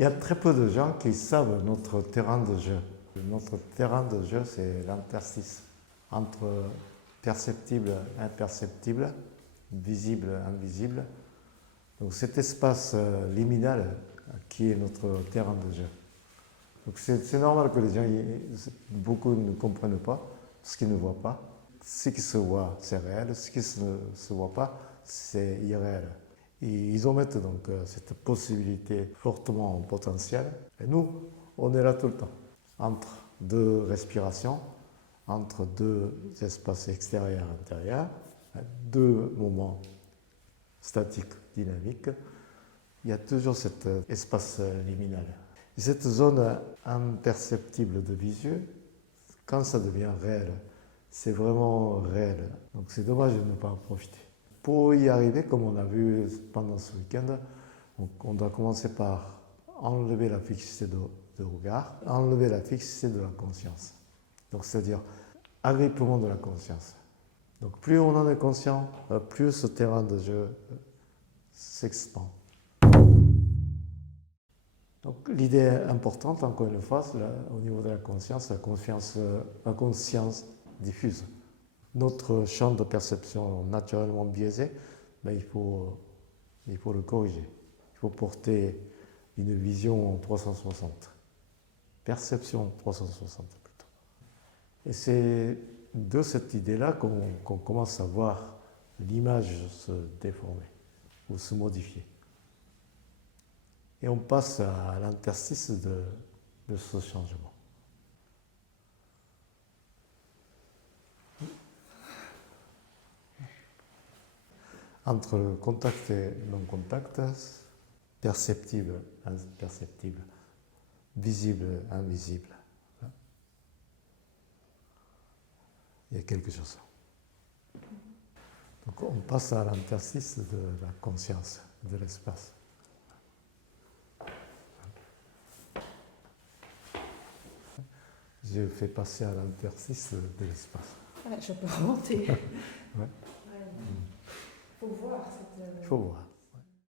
Il y a très peu de gens qui savent notre terrain de jeu. Notre terrain de jeu, c'est l'interstice entre perceptible, imperceptible, visible, invisible. Donc cet espace liminal qui est notre terrain de jeu. Donc c'est normal que les gens, beaucoup ne comprennent pas ce qu'ils ne voient pas. Ce qui se voit, c'est réel. Ce qui ne se voit pas, c'est irréel. Et ils omettent donc cette possibilité fortement potentielle. Et nous, on est là tout le temps, entre deux respirations, entre deux espaces extérieurs et intérieurs, deux moments statiques, dynamiques. Il y a toujours cet espace liminal. Et cette zone imperceptible de visu, quand ça devient réel, c'est vraiment réel. Donc c'est dommage de ne pas en profiter. Pour y arriver, comme on a vu pendant ce week-end, on doit commencer par enlever la fixité de regard, enlever la fixité de la conscience. Donc c'est-à-dire agrippement de la conscience. Donc plus on en est conscient, plus ce terrain de jeu s'expand. Donc l'idée importante, encore une fois, au niveau de la conscience, la conscience diffuse. Notre champ de perception naturellement biaisé, ben, il faut le corriger. Il faut porter une vision 360. Perception 360 plutôt. Et c'est de cette idée-là qu'on commence à voir l'image se déformer ou se modifier. Et on passe à l'interstice de ce changement. Entre le contact et non-contact, perceptible, imperceptible, visible, invisible. Il y a quelque chose. Donc on passe à l'interstice de la conscience, de l'espace. Je fais passer à l'interstice de l'espace. Ouais, je peux remonter. Ouais. Faut voir cette. Il faut voir.